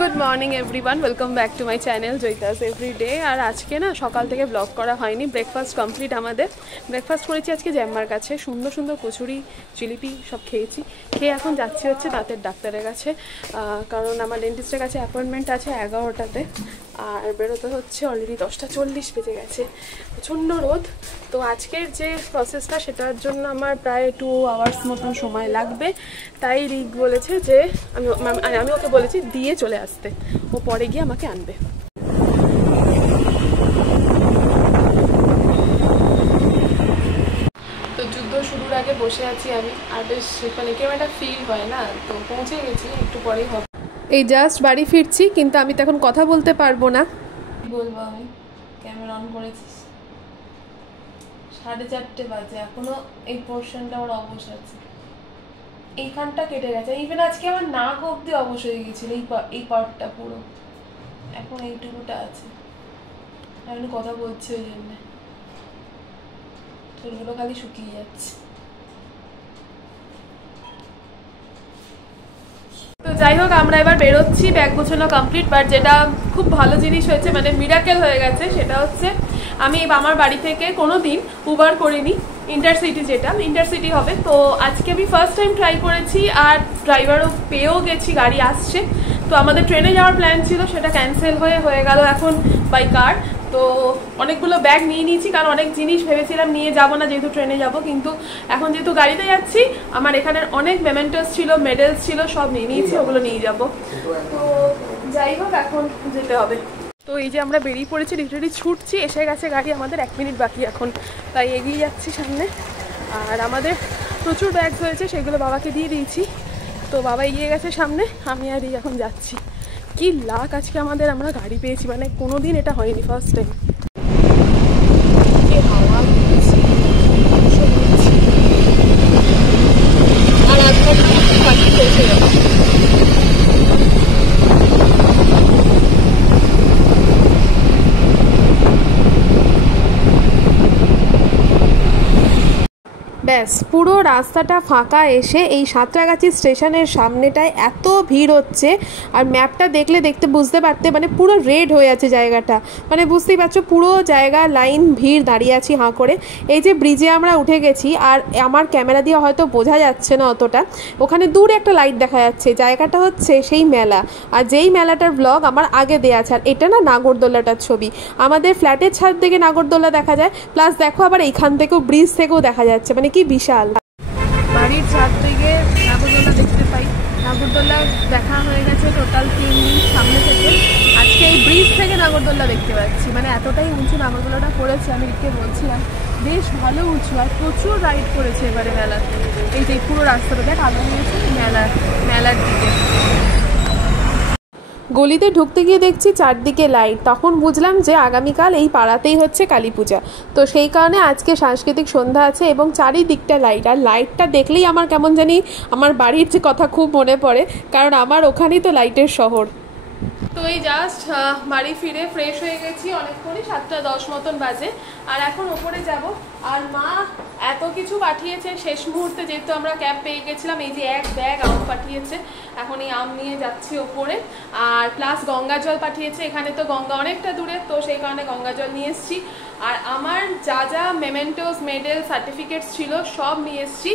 Good morning everyone, welcome back to my channel Joyita's everyday. আর আজকে না সকাল থেকে ব্লগ করা হয়নি, ব্রেকফাস্ট কমপ্লিট আমাদের। ব্রেকফাস্ট করেছি আজকে জ্যাম্মার কাছে, সুন্দর সুন্দর কচুরি জিলিপি সব খেয়েছি। খেয়ে এখন যাচ্ছি হচ্ছে দাঁতের ডাক্তারের কাছে, কারণ আমার ডেন্টিস্টের কাছে অ্যাপয়েন্টমেন্ট আছে 11টাতে। আর বেরোতে হচ্ছে অলরেডি 10:40 বেজে গেছে, প্রচণ্ড রোদ। তো আজকের যে প্রসেসটা সেটার জন্য আমার প্রায় 2 আওয়ার্স মতন সময় লাগবে। তাই রিক বলেছে যে আমি ওকে বলেছি দিয়ে চলে আসতে, ও পরে গিয়ে আমাকে আনবে। তো যুদ্ধ শুরুর আগে বসে আছি আমি, আর বেশ মানে কেমন একটা ফিল হয় না, তো পৌঁছে গেছি, একটু পরেই হবে। এই জাস্ট বাড়ি ফিরছি, কিন্তু আমি তো এখন কথা বলতে পারবো না। বলবো আমি ক্যামেরা অন করেছিস, 4:30 বাজে, এখনো এই পোর্শনটা আমার অবশ আছে, এইখানটা কেটে গেছে। ইভেন আজকে আমার নাক অব্দি অবশ হয়ে গেছিল, এই পার্টটা পুরো, এখন এইটুকুটা আছে। আমি কথা বলছি ওই জন্য চুলগুলো খালি শুকিয়ে যাচ্ছে। তো যাই হোক, আমরা এবার বেরোচ্ছি, ব্যাগ গোছানো কমপ্লিট। বাট যেটা খুব ভালো জিনিস হয়েছে, মানে মিরাকেল হয়ে গেছে, সেটা হচ্ছে আমি আমার বাড়ি থেকে কোনো দিন উবার করিনি, ইন্টারসিটি, যেটা ইন্টারসিটি হবে। তো আজকে আমি ফার্স্ট টাইম ট্রাই করেছি, আর ড্রাইভারও পেয়েও গেছি, গাড়ি আসছে। তো আমাদের ট্রেনে যাওয়ার প্ল্যান ছিল, সেটা ক্যান্সেল হয়ে গেল এখন বাই কার। তো অনেকগুলো ব্যাগ নিয়ে নিয়েছি, কারণ অনেক জিনিস ভেবেছিলাম নিয়ে যাব না, যেহেতু ট্রেনে যাব। কিন্তু এখন যেহেতু গাড়িতে যাচ্ছি, আমার এখানের অনেক মেমেন্টোস ছিল, মেডেলস ছিল, সব নিয়ে নিয়েছি, ওগুলো নিয়ে যাব। তো যাই হোক, এখন যেতে হবে। তো এই যে আমরা বেরিয়ে পড়েছি, লিটারালি ছুটছি, এসে গেছে গাড়ি, আমাদের 1 মিনিট বাকি এখন, তাই এগিয়ে যাচ্ছি সামনে। আর আমাদের প্রচুর ব্যাগস হয়েছে, সেগুলো বাবাকে দিয়ে দিয়েছি। তো বাবা এগিয়ে গেছে সামনে, আমি আর এখন যাচ্ছি। কি লাক আজকে আমাদের, আমরা গাড়ি পেয়েছি, মানে কোনো দিন এটা হয়নি, ফার্স্ট টাইম। আর আপনার বাকি পৌঁছে যাবে। ব্যাস পুরো রাস্তাটা ফাঁকা, এসে এই সাঁতরাগাছি স্টেশনের সামনেটায় এত ভিড় হচ্ছে। আর ম্যাপটা দেখতে বুঝতে পারতে, মানে পুরো রেড হয়ে আছে জায়গাটা, মানে বুঝতেই পারছো পুরো জায়গা লাইন ভিড়, দাঁড়িয়ে আছি হাঁ করে। এই যে ব্রিজে আমরা উঠে গেছি, আর আমার ক্যামেরা দিয়ে হয়তো বোঝা যাচ্ছে না অতটা, ওখানে দূরে একটা লাইট দেখা যাচ্ছে, জায়গাটা হচ্ছে সেই মেলা। আর যেই মেলাটার ব্লগ আমার আগে দেওয়া আছে। আর এটা না নাগরদোল্লাটার ছবি, আমাদের ফ্ল্যাটের ছাদ থেকে নাগরদোল্লা দেখা যায়, প্লাস দেখো আবার এইখান থেকেও, ব্রিজ থেকেও দেখা যাচ্ছে, মানে কি বিশাল। বাড়ির ছাদ থেকে নাগরদোল্লা দেখতে পাই, নাগরদোল্লা দেখা হয়ে গেছে টোটাল 3 দিন সামনে থেকে। আজকে এই ব্রিজ থেকে নাগরদোল্লা দেখতে পাচ্ছি, মানে এতটাই উঁচু নাগরদোল্লাটা করেছে, আমি রিককে বলছিলাম বেশ ভালো উঁচু, আর প্রচুর রাইড করেছে এবারে মেলাতে। এই যে পুরো রাস্তাটা দেখ, আলো হয়েছে মেলার দিকে। গলিতে ঢুকতে গিয়ে দেখছি চারদিকে লাইট, তখন বুঝলাম যে আগামীকাল এই পাড়াতেই হচ্ছে কালী পূজা। তো সেই কারণে আজকে সাংস্কৃতিক সন্ধ্যা আছে, এবং চারিদিকটা লাইট। আর লাইটটা দেখলেই আমার কেমন জানি আমার বাড়ির যে কথা খুব মনে পড়ে, কারণ আমার ওখানেই তো লাইটের শহর। তো এই জাস্ট বাড়ি ফিরে ফ্রেশ হয়ে গেছি অনেকক্ষণই, 7:10 মতন বাজে। আর এখন ওপরে যাব। আর মা এত কিছু পাঠিয়েছে শেষ মুহূর্তে, যেহেতু আমরা ক্যাব পেয়ে গেছিলাম। এই যে 1 ব্যাগ আম পাঠিয়েছে, এখন এই আম নিয়ে যাচ্ছি ওপরে। আর প্লাস গঙ্গা জল পাঠিয়েছে, এখানে তো গঙ্গা অনেকটা দূরে, তো সেই কারণে গঙ্গা জল নিয়ে এসেছি। আর আমার যা মেমেন্টোস, মেডেল, সার্টিফিকেটস ছিল সব নিয়ে এসেছি,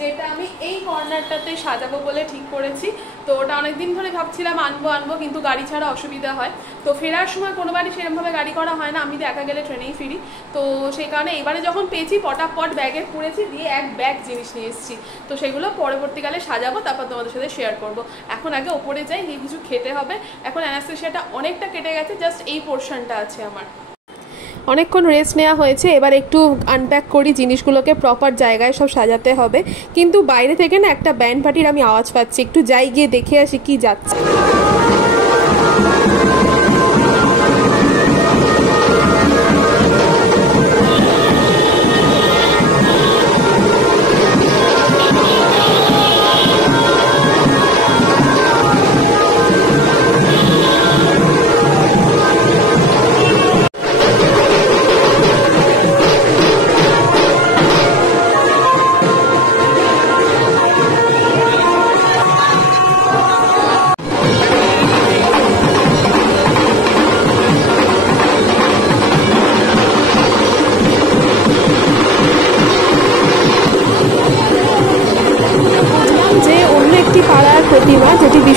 যেটা আমি এই কর্নারটাতে সাজাবো বলে ঠিক করেছি। তো ওটা অনেকদিন ধরে ভাবছিলাম আনবো, কিন্তু গাড়ি ছাড়া অসুবিধা হয়। তো ফেরার সময় কোনোবারই সেরকমভাবে গাড়ি করা হয় না, আমি তো একা গেলে ট্রেনেই ফিরি। তো সেই কারণে এবারে যখন পেয়েছি পটাপট ব্যাগে পুড়েছি, দিয়ে 1 ব্যাগ জিনিস নিয়ে এসেছি। তো সেগুলো পরবর্তীকালে সাজাবো, তারপর তোমাদের সাথে শেয়ার করব। এখন আগে ওপরে যাই, গিয়ে কিছু খেতে হবে। এখন অ্যানাস্থেসিয়াটা অনেকটা কেটে গেছে, জাস্ট এই পোর্শনটা আছে আমার। অনেকক্ষণ রেস্ট নেওয়া হয়েছে, এবার একটু আনপ্যাক করি, জিনিসগুলোকে প্রপার জায়গায় সব সাজাতে হবে। কিন্তু বাইরে থেকে না একটা ব্যান্ড পার্টির আমি আওয়াজ পাচ্ছি, একটু যাই, গিয়ে দেখে আসি কি যাচ্ছে।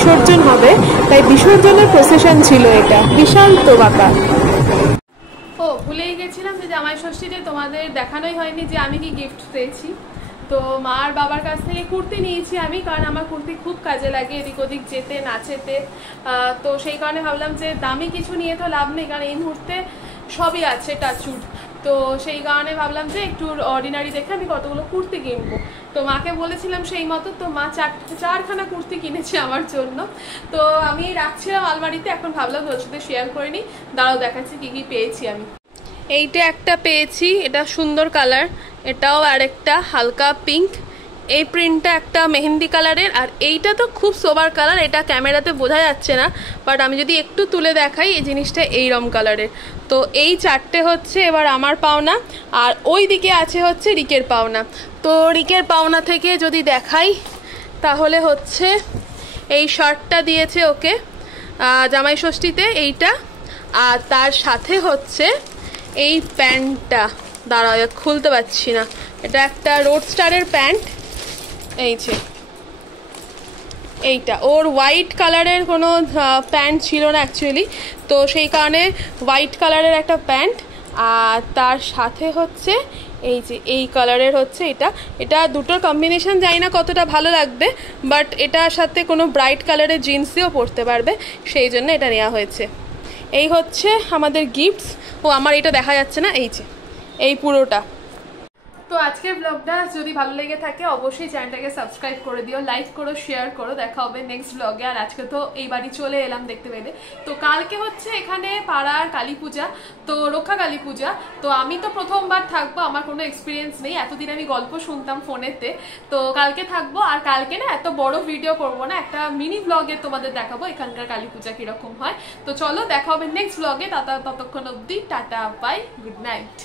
বিসর্জন হবে, তাই বিসর্জনের প্রসেশন ছিল এটা, বিশাল তোবাকা। ও ভুলেই গেছিলাম যে জামাই ষষ্ঠীতে তোমাদের দেখানোই হয়নি যে আমি কি গিফট পেয়েছি। তো মা আর বাবার কাছ থেকে কুর্তি নিয়েছি আমি, কারণ আমার কুর্তি খুব কাজে লাগে এদিক ওদিক যেতে নাচেতে। তো সেই কারণে ভাবলাম যে দামি কিছু নিয়ে তো লাভ নেই, কারণ এই মুহূর্তে সবই আছে টাচুড। তো সেই কারণে ভাবলাম যে একটু অর্ডিনারি দেখে আমি কতগুলো কুর্তি কিনবো। তো মাকে বলেছিলাম সেই মতো, তো মা চারখানা কুর্তি কিনেছে আমার জন্য। তো আমি রাখছিলাম আলমারিতে, এখন ভাবলাম ওর সাথে শেয়ার করে নিই। দাঁড়াও দেখাচ্ছি কী কী পেয়েছি আমি। এইটা একটা পেয়েছি, এটা সুন্দর কালার, এটাও আরেকটা হালকা পিঙ্ক, এই প্রিন্টটা একটা মেহেন্দি কালারের, আর এইটা তো খুব সোবার কালার, এটা ক্যামেরাতে বোঝা যাচ্ছে না, বাট আমি যদি একটু তুলে দেখাই এই জিনিসটা এইরকম কালারের। তো এই চারটে হচ্ছে এবার আমার পাওনা, আর ওই দিকে আছে হচ্ছে রিকের পাওনা। তো রিকের পাওনা থেকে যদি দেখাই তাহলে হচ্ছে এই শার্টটা দিয়েছে ওকে জামাই ষষ্ঠীতে এইটা, আর তার সাথে হচ্ছে এই প্যান্টটা, দাঁড়াও খুলতে পারছি না, এটা একটা রোডস্টারের প্যান্ট, এই যে এইটা। ওর হোয়াইট কালারের কোনো প্যান্ট ছিল না অ্যাকচুয়ালি, তো সেই কারণে হোয়াইট কালারের একটা প্যান্ট, আর তার সাথে হচ্ছে এই যে এই কালারের হচ্ছে এটা। এটা দুটোর কম্বিনেশন জানি না কতটা ভালো লাগবে, বাট এটার সাথে কোনো ব্রাইট কালারের জিন্স দিয়েও পরতে পারবে, সেই জন্য এটা নেওয়া হয়েছে। এই হচ্ছে আমাদের গিফটস। ও আমার এটা দেখা যাচ্ছে না, এই যে এই পুরোটা। তো আজকের ব্লগটা যদি ভালো লেগে থাকে অবশ্যই চ্যানেলটাকে সাবস্ক্রাইব করে দিও, লাইক করো, শেয়ার করো। দেখা হবে নেক্সট ব্লগে। আর আজকে তো এই বাড়ি চলে এলাম দেখতে পেলে। তো কালকে হচ্ছে এখানে পাড়ার কালী পূজা, তো রক্ষা কালী পূজা। তো আমি তো প্রথমবার থাকবো, আমার কোনো এক্সপিরিয়েন্স নেই, এতদিন আমি গল্প শুনতাম ফোনেতে। তো কালকে থাকবো, আর কালকে না এত বড় ভিডিও করবো না, একটা মিনি ব্লগে তোমাদের দেখাবো এখানকার কালী পূজা কিরকম হয়। তো চলো দেখা হবে নেক্সট ব্লগে, ততক্ষণ অব্দি টাটা বাই, গুড নাইট।